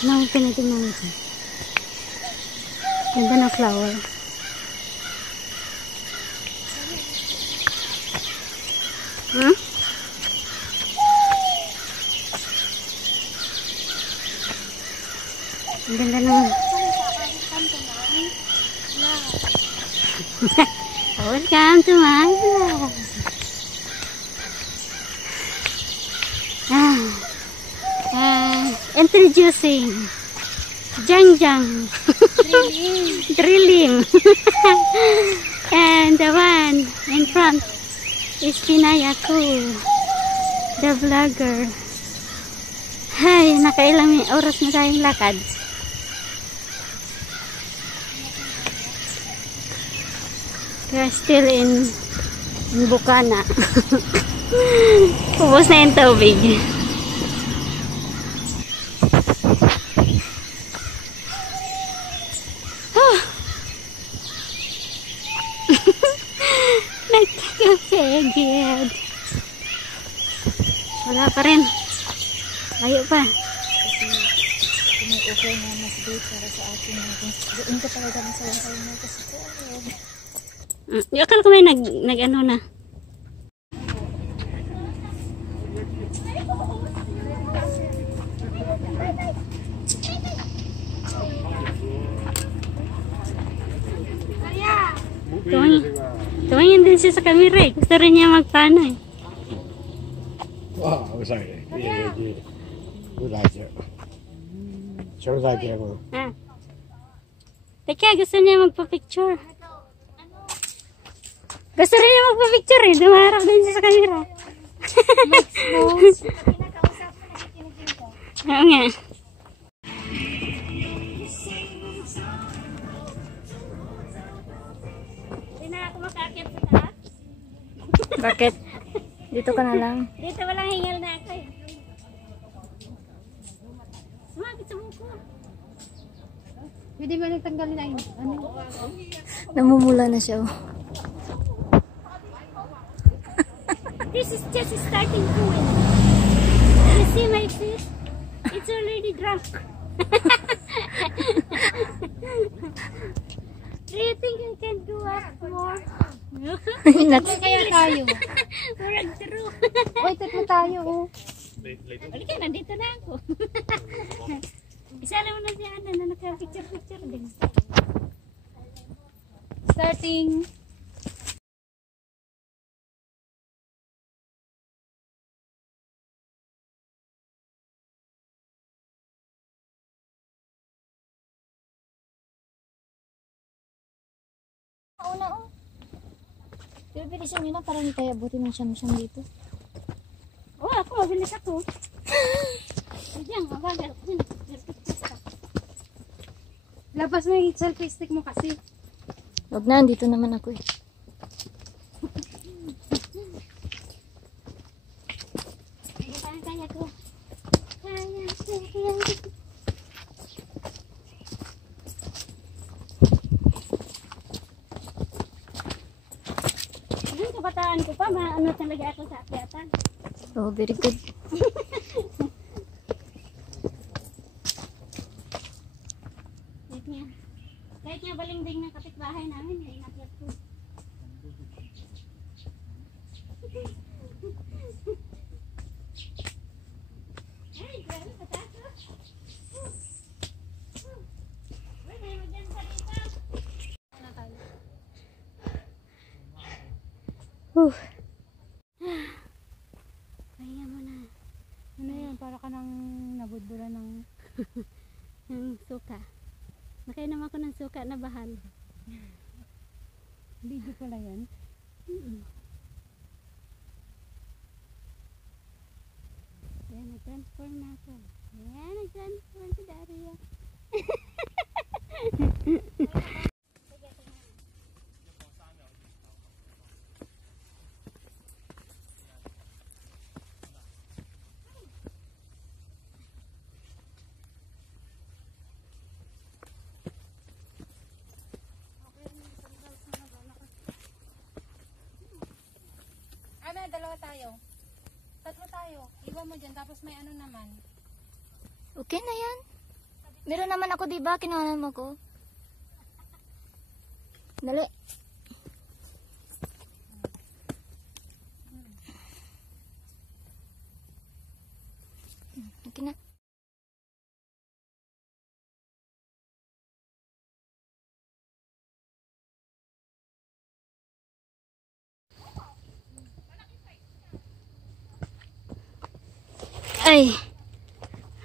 Ano ang tinitingnan mo dyan? Ganda ng flower. Hmm? Ang ganda ng... Welcome to my vlog. Introducing Jang. Drilling. And the one in front is Pinayaku, the vlogger. Hay, nakailang oras na tayong lakad. We are still in Bukana. Ubos na yung tubig. Nagkakapegid. Wala pa rin. Layo pa. May okay nga mas date para sa atin. Doon ka talaga masaya na kasi ko. Akala ko may nag-ano na. Tumingin din siya sa camera eh. Gusto rin niya magpano eh. Wow, sorry. Yeah. Good idea. Sure idea ko. Teka, gusto niya magpa-picture. Gusto rin niya magpa-picture eh. Dumarap din siya sa camera. Oo nga. Hindi na ako makakit sa taas. Bakit? Dito ka na lang. Dito walang hingal na ako eh. Sumabit sa buko. Pwede ba nagtanggalin na yun? Ano? Namumula na siya. This is just starting point. You see my fish? It's already drunk. Do you think you can do up more? Tatlo kaya tayo. Murag true. Oy, tatlo tayo. Oh. Halika, nandito na ako. Isa naman na siya na naka-picture din. Starting. Una oh. Pilipisin nyo na para hindi tayo abutin ng siyam-siyam dito. Oh, ako mabilis ako. Diyan, mabagal. Labas mo yung selfie stick mo kasi. Wag na, dito naman ako eh. Kaya ko. Kaya. Yung kabataan ko pa, ano talaga ako sa akyatan. Oh, very good. Kahit nga balingding ng kapitbahay namin, may inakyat ko. Ay, grabe, patatas. Uy, may magyan pa dito. Pahinga mo na. Ano yan? Para ka nang nabudbura ng suka. Nakainom ako ng suka na bahal. Video pala yan. Yan, nag-transform na ako. Yan, nag-transform si Daria. Dalawa tayo. Tatlo tayo. Iwan mo dyan, tapos may ano naman. Okay na yan. Meron naman ako, diba? Kinuha mo ko. Dali. Okay na. Ay.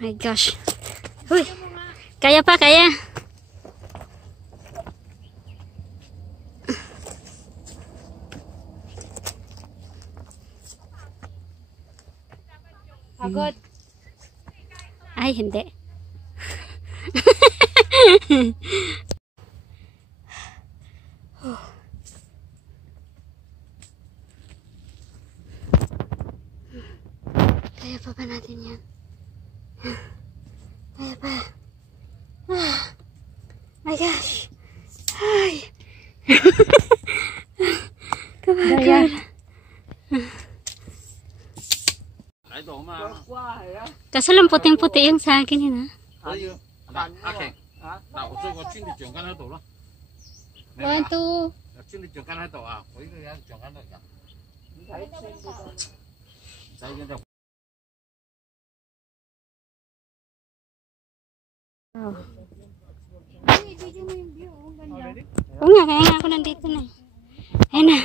My gosh. Uy. Kaya pa, kaya. Pagod. Ay, hindi. Kaya pa ba natin yan? Kaya pa. Ah, my gosh. Ay. Kapagod. Kaso lang puting-puti yung sa akin yun, ha? 阿瓊，嗱，我所以我穿條橡筋喺度咯。 One, two. 穿條橡筋喺度啊！我呢度有橡筋嚟㗎。唔使嘅就。 Oo nga, kaya nga ako nandito na. Ayun na.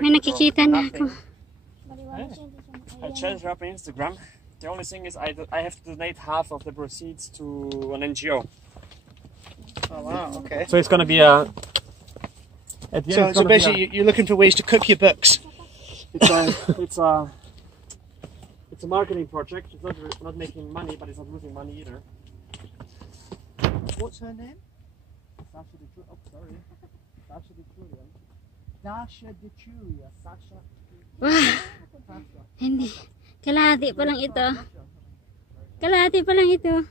May nakikita na ako. I changed up on Instagram. The only thing is I have to donate half of the proceeds to an NGO. Oh wow, okay. So it's gonna be a. At the end, So, it's so gonna be basically you're looking for ways to cook your books. it's a marketing project. It's not making money, but it's not losing money either. What's her name? Sasha Dechuria. Oh, sorry. Sasha Dechuria. Dasha Dechuria. Sasha. Wow. Hindi. Kalahati pa lang ito. Kalahati pa lang ito.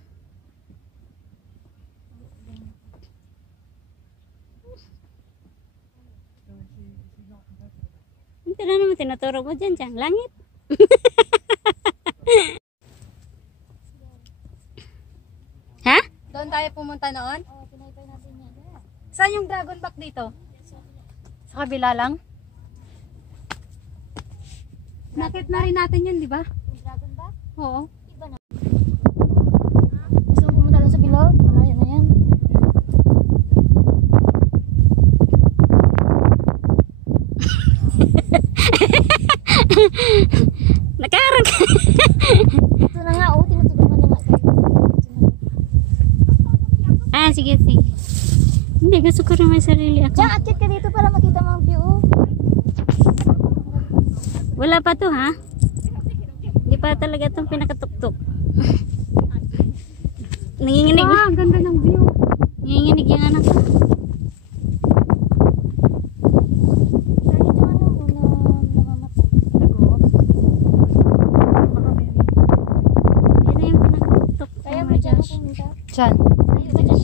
Ito na naman tinuturo mo dyan, dyan. Langit. Ha? Doon tayo pumunta noon? Oo, pinaypay natin yan. Saan yung dragon back dito? Sa kabila lang? Nakit na rin natin yun, di ba? Dragon back? Oo. Iba na. Gusto mo pumunta doon sa bilog? Malayo na yan. Nakarang. Ito na nga, oh. Tinutulungan na nga kayo. Ah, sige, sige. Hindi, gusto ko rin may sarili ako. Diyan, akit ka dito para makita mo ang view. Wala pa to, ha? Hindi pa talaga itong pinakatuktok. Nanginginig. Ah, ang ganda ng view. Nanginginig yung anak ko. Dahil yung ano mo na namamatay. Yan na yung pinakatuktok. Kaya Oh mo my dyan gosh. pumunta. Diyan. Tayo ka dyan.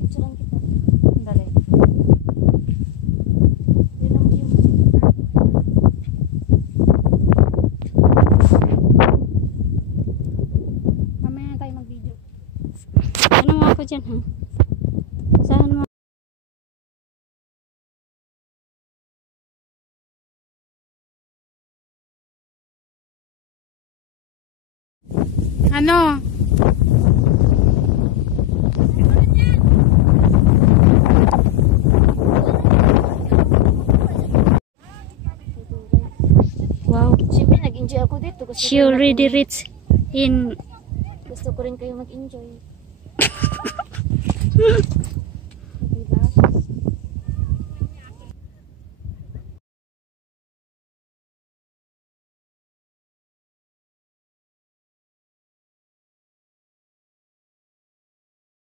Picturean kita. Dali. Yun ang view. Mamaya na tayo mag-video. Ano mo ako dyan, ha? Saan mo? Ano? Wow. Siyempre, nag-enjoy ako dito. Gusto She already reached in... Gusto ko rin kayo mag-enjoy. Diba?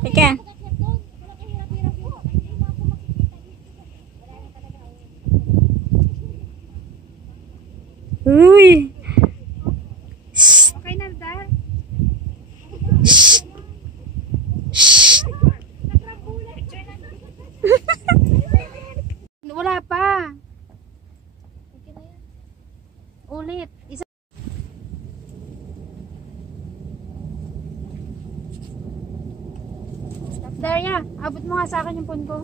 Teka. Uy! Okay na, Dad. Wala pa. Okay na yan. Ulit. Isa. mo nga sa akin yung phone ko.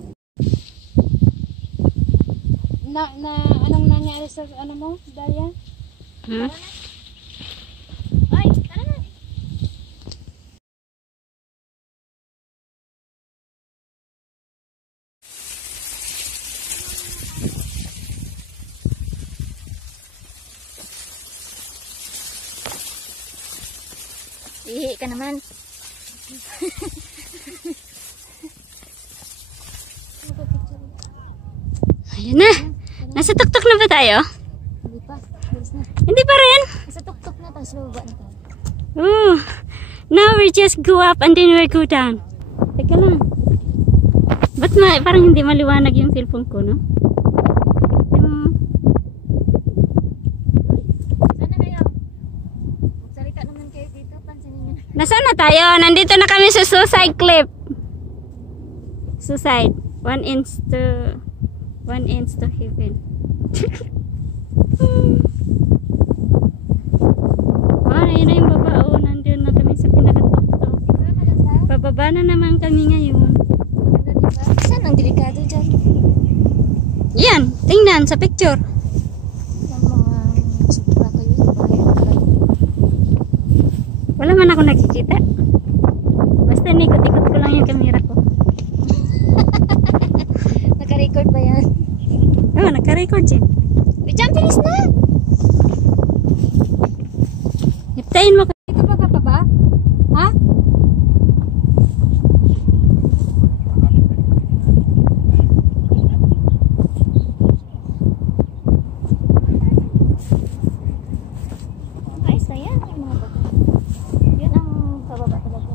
Anong nangyari sa ano mo, Daria? Hmm? Ay, tara na. Ihi ka naman. Ayun na. Nasa tuktok na ba tayo? Hindi pa. Bilis na. Hindi pa rin. Nasa tuktok na tayo. Baba na tayo. Ooh. Now we just go up and then we go down. Teka lang. Ba't parang hindi maliwanag yung cellphone ko, no? Sana kayo. Magsalita naman kayo dito. Pansinin nyo na. Nasaan na tayo? Nandito na kami sa Suicide Cliff. Suicide. 1 inch to heaven. Ayun na yung baba. Oh, nandun na kami sa pinakatuktok. Bababa na naman kami ngayon. Maganda diba? Saan ang delikado dyan? Yan, tingnan sa picture. Yung mga sobra kayo. Bayan kayo. Wala man ako nakikita. Basta nikot-ikot ko lang yung camera ko. Naka-record ba yan? Oo, naka-record siya. Wait, jump, bilis na! Hiptayin mo. Dito ba ka pa ba? Ha? Ayos na yan. Yung mga bata. Yun ang pababa talaga.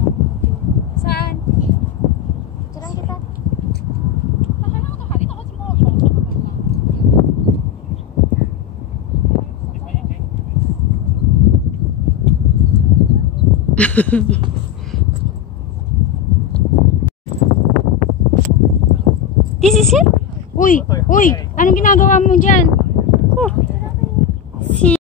Saan? Tira kita. This is it? Uy! Uy! Anong ginagawa mo dyan? Si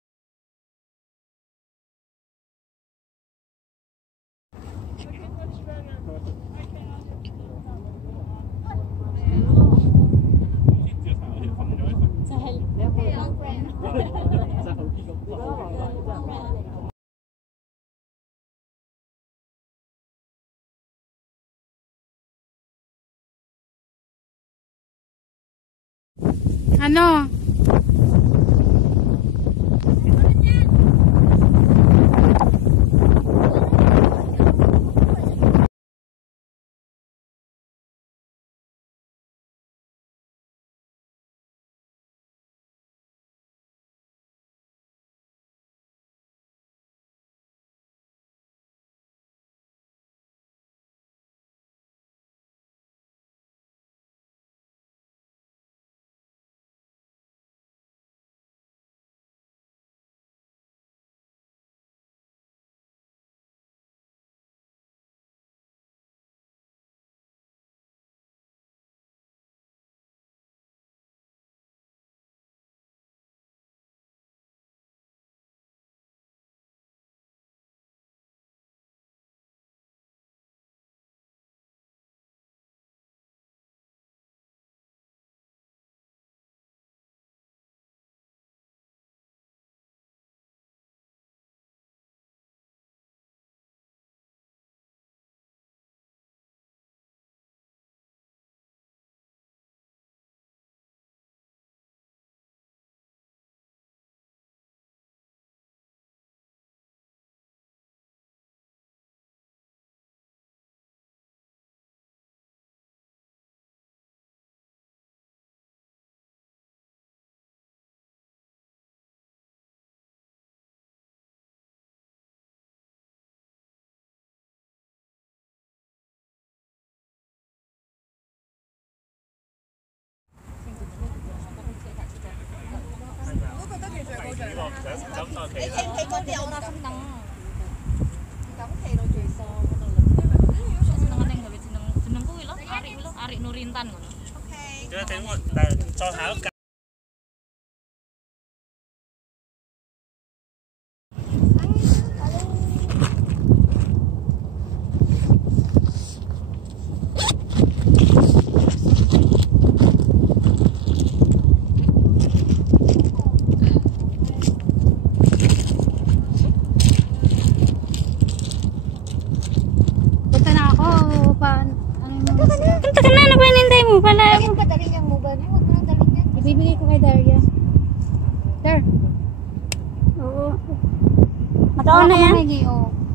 Ano? Ari nurintan ngono. Doon na yan?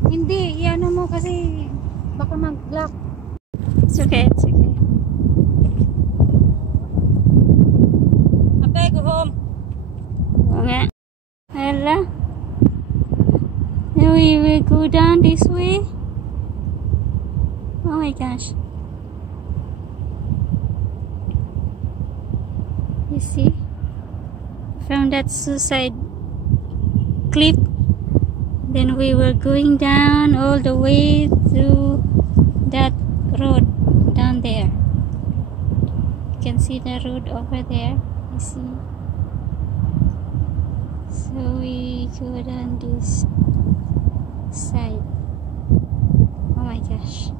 Hindi, iano mo kasi baka mag-lock. It's okay, it's okay. Okay, go home. Oo nga. Hala. Now we will go down this way. Oh my gosh. You see? From that suicide cliff. Then we were going down all the way through that road down there. You can see the road over there. You see? So we go down this side. Oh my gosh.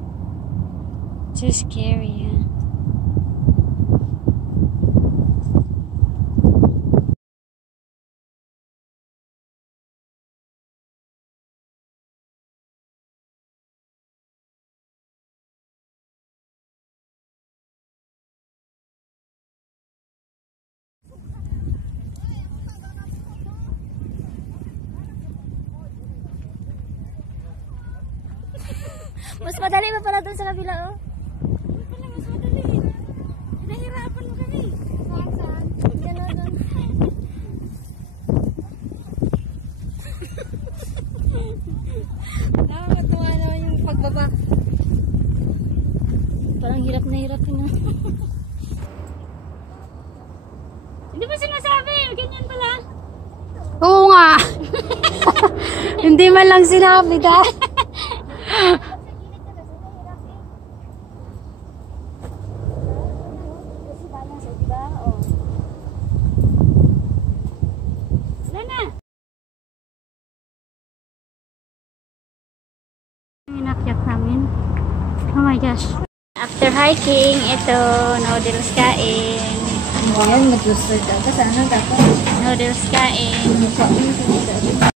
Too scary, huh? Mas madali pa pala doon sa kabila, oh. Mas madali. Nahirapan mo kami. Saan? Diyan doon. Nakakatuwa naman yung pagbaba. Parang hirap na hirap na. Hindi mo sinasabi, ganyan pala. Oo nga. Hindi man lang sinabi dahil. Inakyat namin. Oh my gosh. After hiking, ito, noodles kain. Ayan, mag-juice ka. Sana dapat. Noodles kain. Mukha mo.